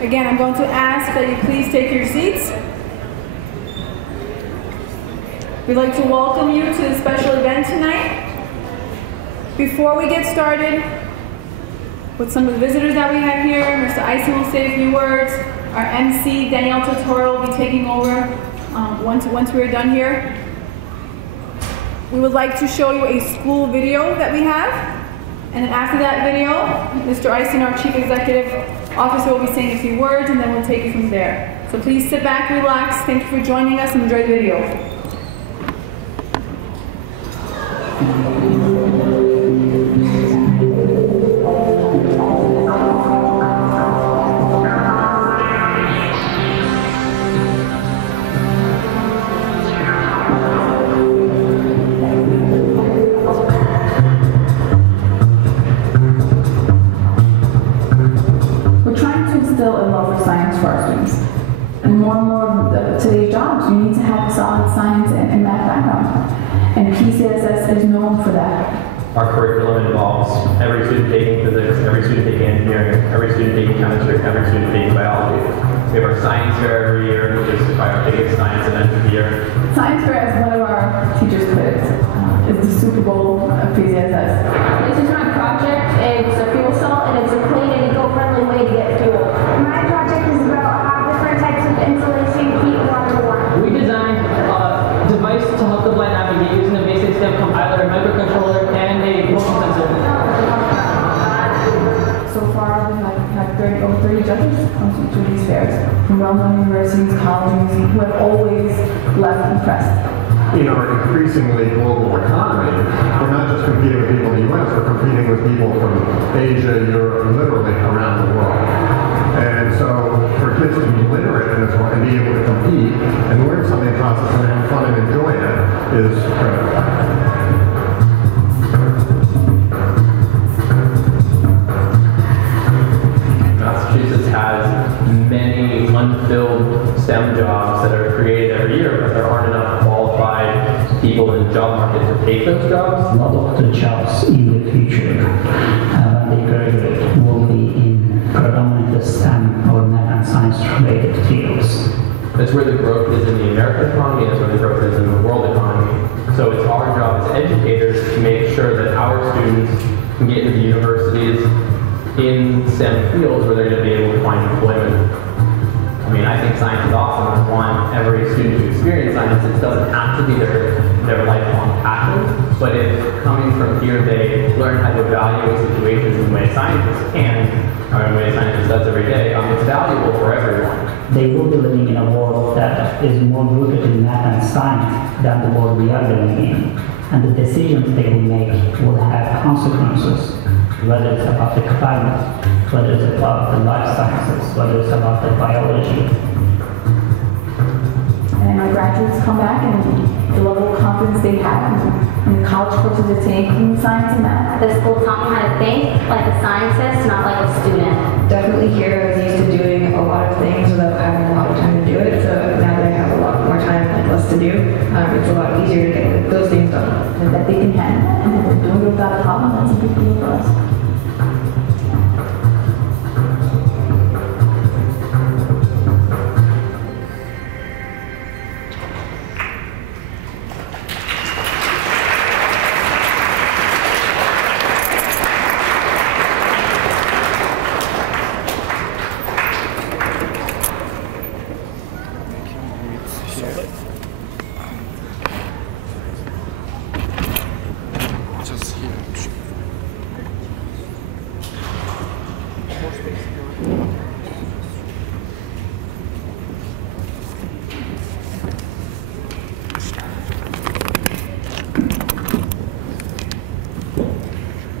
Again, I'm going to ask that you please take your seats. We'd like to welcome you to the special event tonight. Before we get started with some of the visitors that we have here, Mr. Aiman will say a few words. Our MC, Danielle Tortora, will be taking over once we're done here. We would like to show you a school video that we have. And then after that video, Mr. Aiman, our Chief Executive Officer, will be saying a few words, and then we'll take it from there. So please sit back, relax. Thank you for joining us, and enjoy the video. Today's jobs, you need to have a solid science and math background. And PCSS is known for that. Our curriculum involves every student taking physics, every student taking engineering, every student taking chemistry, every student taking biology. We have our science fair every year, which is by our biggest science event of the year. Science fair, as one of our teachers put it, is the Super Bowl of PCSS. This is my project. It's a fuel cell, and it's a clean and eco-friendly way to get fuel. My project is about how different types of insulation heat water warm. We designed a device to help the blind navigate using a basic STEM compiler, a microcontroller, and a motion sensor. So far, we've had over 30 judges come to these fairs from well-known universities, colleges, who have always left impressed. In our increasingly global economy, we're not just competing with people in the U.S., we're competing with people from Asia, Europe, and literally around the world. And so for kids to be literate in this way and be able to compete and learn something across this and have fun and enjoy it is critical. Massachusetts has many unfilled STEM jobs that are created every year, but there aren't enough qualified people in the job market to take those jobs. A lot of the jobs in the future, when they graduate, will be in predominantly STEM or math and science related fields. That's where the growth is in the American economy, that's where the growth is in the world economy. So it's our job as educators to make sure that our students can get into the universities in STEM fields where they're going to be able to find employment. I mean, I think science is awesome. I want every student to experience science. It doesn't have to be their lifelong passion, but if coming from here they learn how to evaluate situations in the way scientists can, or in the way scientists does every day, it's valuable for everyone. They will be living in a world that is more rooted in math and science than the world we are living in. And the decisions they will make will have consequences, whether it's about the climate, whether it's about the life sciences, whether it's about the biology. And our graduates come back and the level of confidence they have in the college courses they're taking in science and math. The school taught me how to think like a scientist, not like a student. Definitely here I was used to doing a lot of things without having a lot of time to do it, so now that I have a lot more time and less to do, it's a lot easier to get those things done. And that they can handle and that they're doing it without a problem, that's a big deal for us.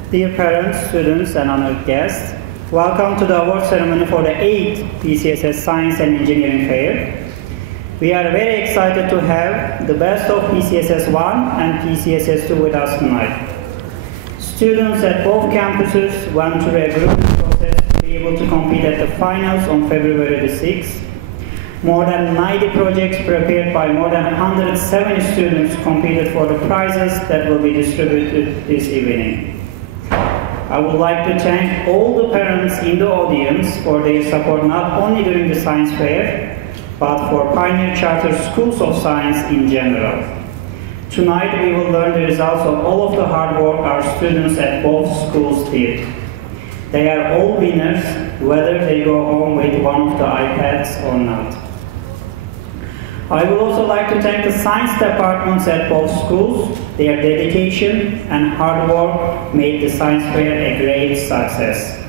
Dear parents, students, and honored guests, welcome to the award ceremony for the 8th PCSS Science and Engineering Fair. We are very excited to have the best of PCSS I and PCSS II with us tonight. Students at both campuses went through a group process to be able to compete at the finals on February the 6th. More than 90 projects prepared by more than 170 students competed for the prizes that will be distributed this evening. I would like to thank all the parents in the audience for their support not only during the science fair, but for Pioneer Charter Schools of Science in general. Tonight we will learn the results of all of the hard work our students at both schools did. They are all winners, whether they go home with one of the iPads or not. I would also like to thank the science departments at both schools. Their dedication and hard work made the science fair a great success.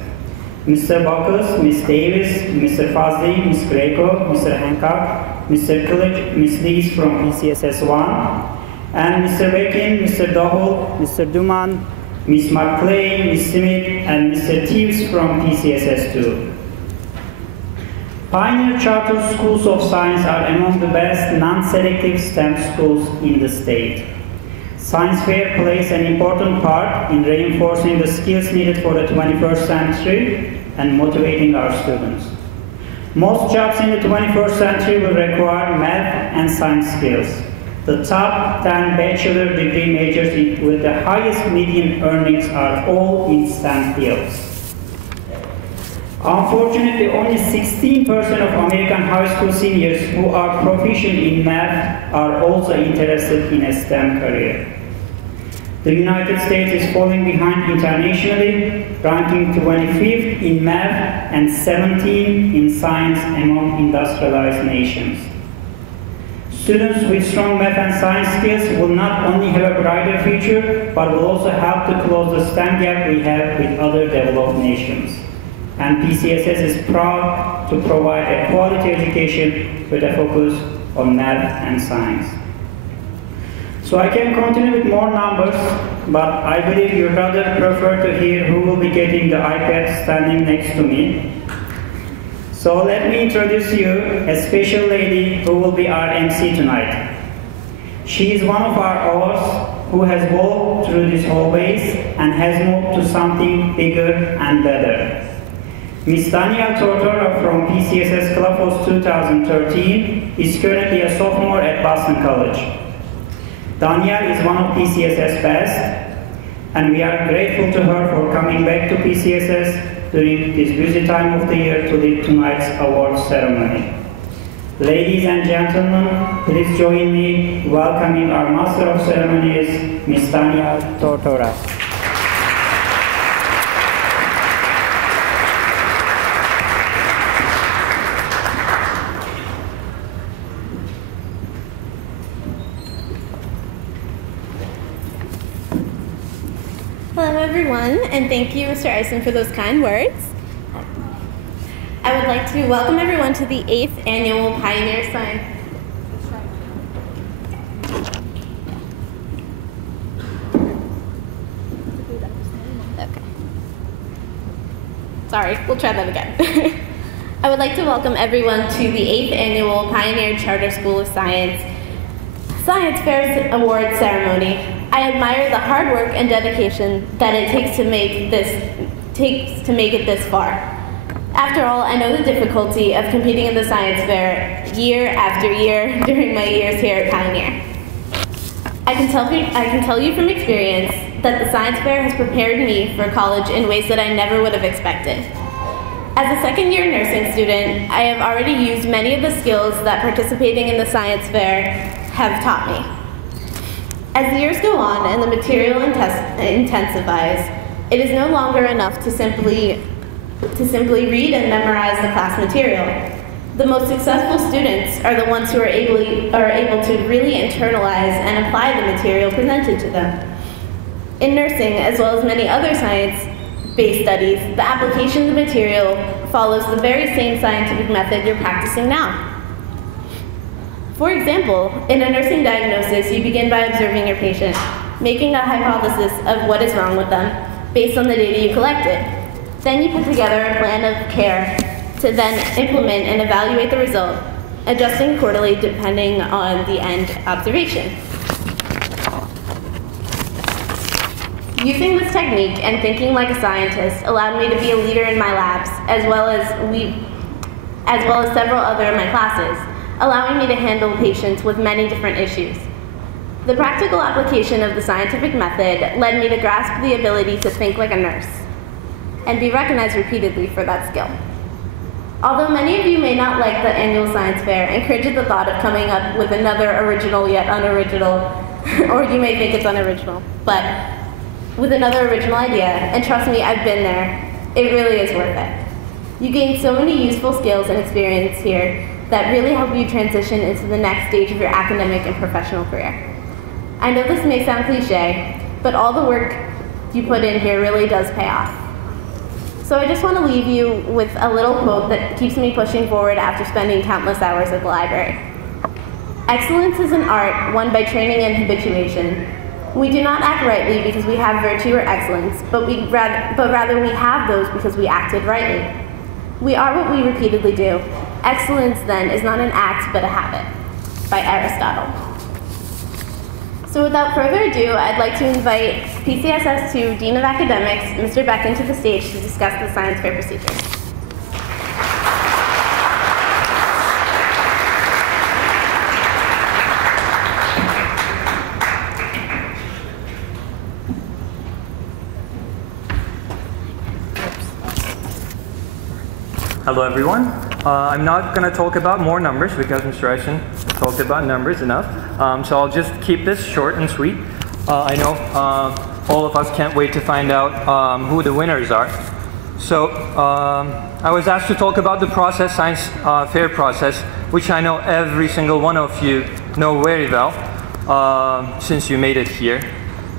Mr. Bacchus, Ms. Davis, Mr. Fazli, Ms. Greco, Mr. Hancock, Mr. Kulik, Ms. Lees from PCSS I, and Mr. Bekin, Mr. Dohol, Mr. Duman, Ms. McClay, Ms. Smith, and Mr. Teves from PCSS II. Pioneer Charter Schools of Science are among the best non-selective STEM schools in the state. Science fair plays an important part in reinforcing the skills needed for the 21st century and motivating our students. Most jobs in the 21st century will require math and science skills. The top 10 bachelor degree majors with the highest median earnings are all in STEM fields. Unfortunately, only 16% of American high school seniors who are proficient in math are also interested in a STEM career. The United States is falling behind internationally, ranking 25th in math and 17th in science among industrialized nations. Students with strong math and science skills will not only have a brighter future, but will also help to close the STEM gap we have with other developed nations. And PCSS is proud to provide a quality education with a focus on math and science. So I can continue with more numbers, but I believe you'd rather prefer to hear who will be getting the iPad standing next to me. So let me introduce you a special lady who will be our MC tonight. She is one of our O's who has walked through these hallways and has moved to something bigger and better. Ms. Danielle Tortora from PCSS Club of 2013 is currently a sophomore at Boston College. Danielle is one of PCSS best, and we are grateful to her for coming back to PCSS during this busy time of the year to lead tonight's award ceremony. Ladies and gentlemen, please join me welcoming our Master of Ceremonies, Ms. Danielle Tortora. Hello everyone, and thank you Mr. Eisen for those kind words. I would like to welcome everyone to the 8th Annual Pioneer Science. Okay. Sorry, we'll try that again. I would like to welcome everyone to the 8th Annual Pioneer Charter School of Science Fair's Award Ceremony. I admire the hard work and dedication that it takes to make it this far. After all, I know the difficulty of competing in the science fair year after year during my years here at Pioneer. I can tell you from experience that the science fair has prepared me for college in ways that I never would have expected. As a second-year nursing student, I have already used many of the skills that participating in the science fair have taught me. As the years go on and the material intensifies, it is no longer enough to simply read and memorize the class material. The most successful students are the ones who are able to really internalize and apply the material presented to them. In nursing, as well as many other science-based studies, the application of the material follows the very same scientific method you're practicing now. For example, in a nursing diagnosis, you begin by observing your patient, making a hypothesis of what is wrong with them based on the data you collected. Then you put together a plan of care to then implement and evaluate the result, adjusting quarterly depending on the end observation. Using this technique and thinking like a scientist allowed me to be a leader in my labs, as well as several other of my classes, allowing me to handle patients with many different issues. The practical application of the scientific method led me to grasp the ability to think like a nurse, and be recognized repeatedly for that skill. Although many of you may not like the annual science fair and cringe at the thought of coming up with another original yet unoriginal, or you may think it's unoriginal, but with another original idea, and trust me, I've been there, it really is worth it. You gain so many useful skills and experience here that really help you transition into the next stage of your academic and professional career. I know this may sound cliche, but all the work you put in here really does pay off. So I just want to leave you with a little quote that keeps me pushing forward after spending countless hours at the library. Excellence is an art won by training and habituation. We do not act rightly because we have virtue or excellence, but rather we have those because we acted rightly. We are what we repeatedly do. Excellence, then, is not an act, but a habit, by Aristotle. So without further ado, I'd like to invite PCSS II Dean of Academics, Mr. Becken, to the stage to discuss the science fair procedures. Hello everyone. I'm not going to talk about more numbers because Mr. Eisen talked about numbers enough. So I'll just keep this short and sweet. I know all of us can't wait to find out who the winners are. So I was asked to talk about the process, science fair process, which I know every single one of you know very well since you made it here.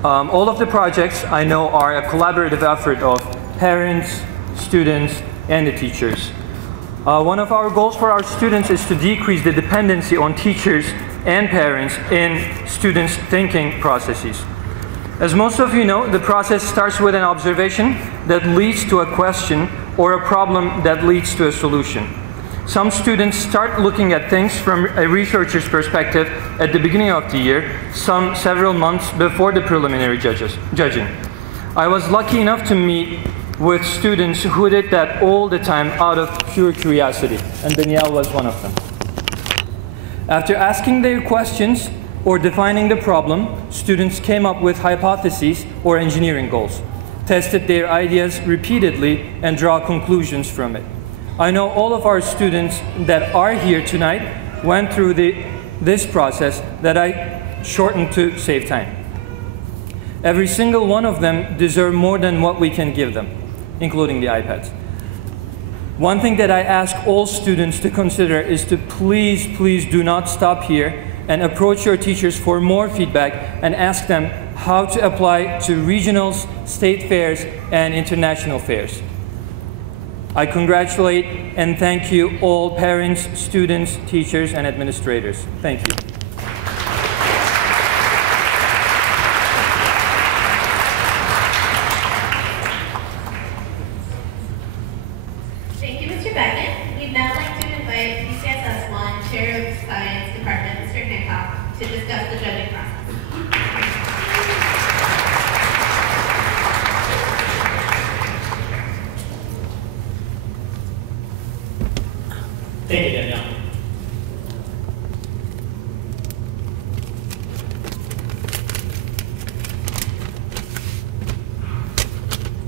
All of the projects I know are a collaborative effort of parents, students, and the teachers. One of our goals for our students is to decrease the dependency on teachers and parents in students' thinking processes. As most of you know, the process starts with an observation that leads to a question or a problem that leads to a solution. Some students start looking at things from a researcher's perspective at the beginning of the year, some several months before the preliminary judging. I was lucky enough to meet with students who did that all the time out of pure curiosity, and Danielle was one of them. After asking their questions or defining the problem, students came up with hypotheses or engineering goals, tested their ideas repeatedly, and draw conclusions from it. I know all of our students that are here tonight went through this process that I shortened to save time. Every single one of them deserve more than what we can give them, including the iPads. One thing that I ask all students to consider is to please do not stop here and approach your teachers for more feedback and ask them how to apply to regionals, state fairs, and international fairs. I congratulate and thank you all parents, students, teachers, and administrators. Thank you. Thank you, Mr. Becken. We'd now like to invite PCSS I Chair of Science Department, Mr. Hancock, to discuss the judging process. Thank you, Danielle.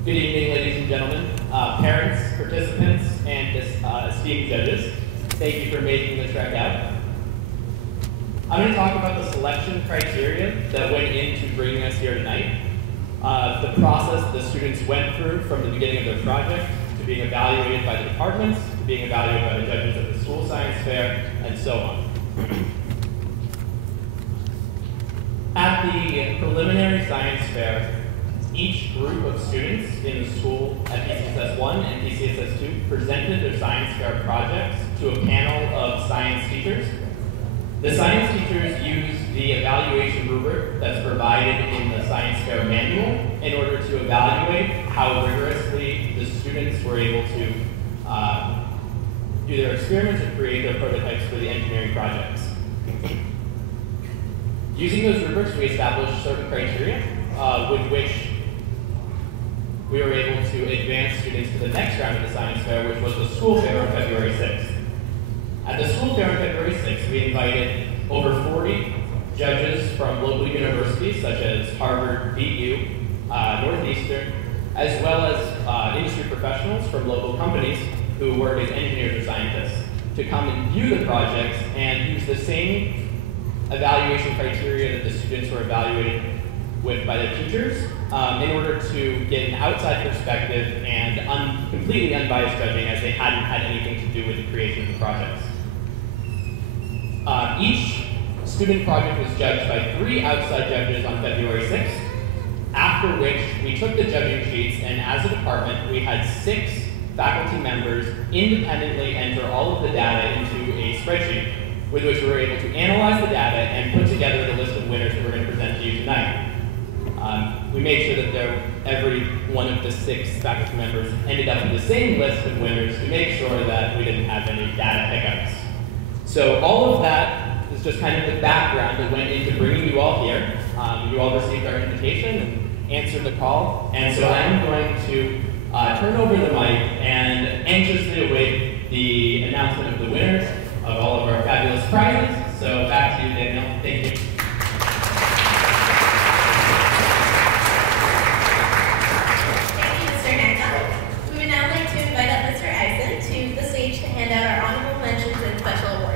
Good evening, ladies and gentlemen, parents, participants, and esteemed judges. Thank you for making the trek out. I'm going to talk about the selection criteria that went into bringing us here tonight, the process the students went through from the beginning of their project to being evaluated by the departments, to being evaluated by the judges at the school science fair, and so on. At the preliminary science fair, each group of students in the school at PCSS I and PCSS II presented their science fair projects to a panel of science teachers. The science teachers used the evaluation rubric that's provided in the science fair manual in order to evaluate how rigorously the students were able to do their experiments and create their prototypes for the engineering projects. Using those rubrics, we established certain criteria with which we were able to advance students to the next round of the science fair, which was the school fair on February 6th. At the school fair on February 6th, we invited over 40 judges from local universities such as Harvard, BU, Northeastern, as well as industry professionals from local companies who work as engineers or scientists to come and view the projects and use the same evaluation criteria that the students were evaluated with by their teachers in order to get an outside perspective and completely unbiased judging, as they hadn't had anything to do with the creation of the projects. Each student project was judged by 3 outside judges on February 6th, after which we took the judging sheets, and as a department, we had 6 faculty members independently enter all of the data into a spreadsheet with which we were able to analyze the data and put together the list of winners that we're going to present to you tonight. We made sure that every one of the 6 faculty members ended up in the same list of winners to make sure that we didn't have any data hiccups. So all of that is just kind of the background that went into bringing you all here. You all received our invitation and answered the call, and so I'm going to turn over the mic and anxiously await the announcement of the winners of all of our fabulous prizes. So back to you, Danielle. Thank you. Thank you, Mr. Najah. We would now like to invite up Mr. Aiman to the stage to hand out our honorable mentions and special awards.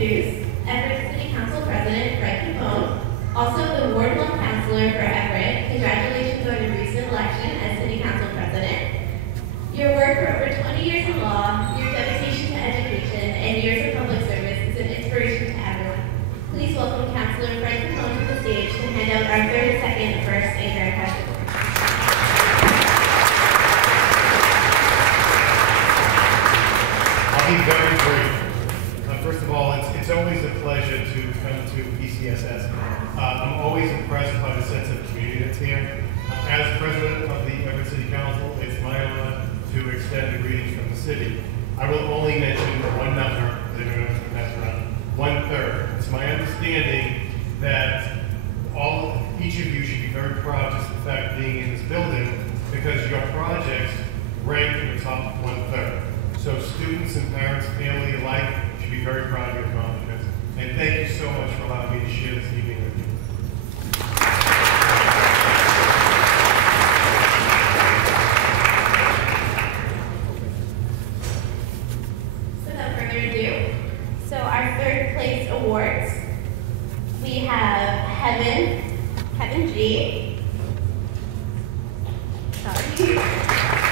introduce Everett City Council President Fred Capone, also the Ward 1 Councilor for Everett. Congratulations on your recent election as City Council President. Your work for over 20 years in law, your dedication to education, and years of public service is an inspiration to everyone. Please welcome Councilor Fred Capone to the stage to hand out our 32nd, 1st, and Grand Pass Awards. I'll be very brief. First of all, it's always a pleasure to come to PCSS. I'm always impressed by the sense of community that's here. As president of the Everett City Council, it's my honor to extend the greetings from the city. I will only mention one number, that's around 1/3. It's my understanding that each of you should be very proud just the fact of being in this building because your projects rank in the top 1/3. So students and parents, family alike, should be very proud of your accomplishments. And thank you so much for allowing me to share this evening with you. Without further ado, so our 3rd place awards, we have Kevin G. Sorry.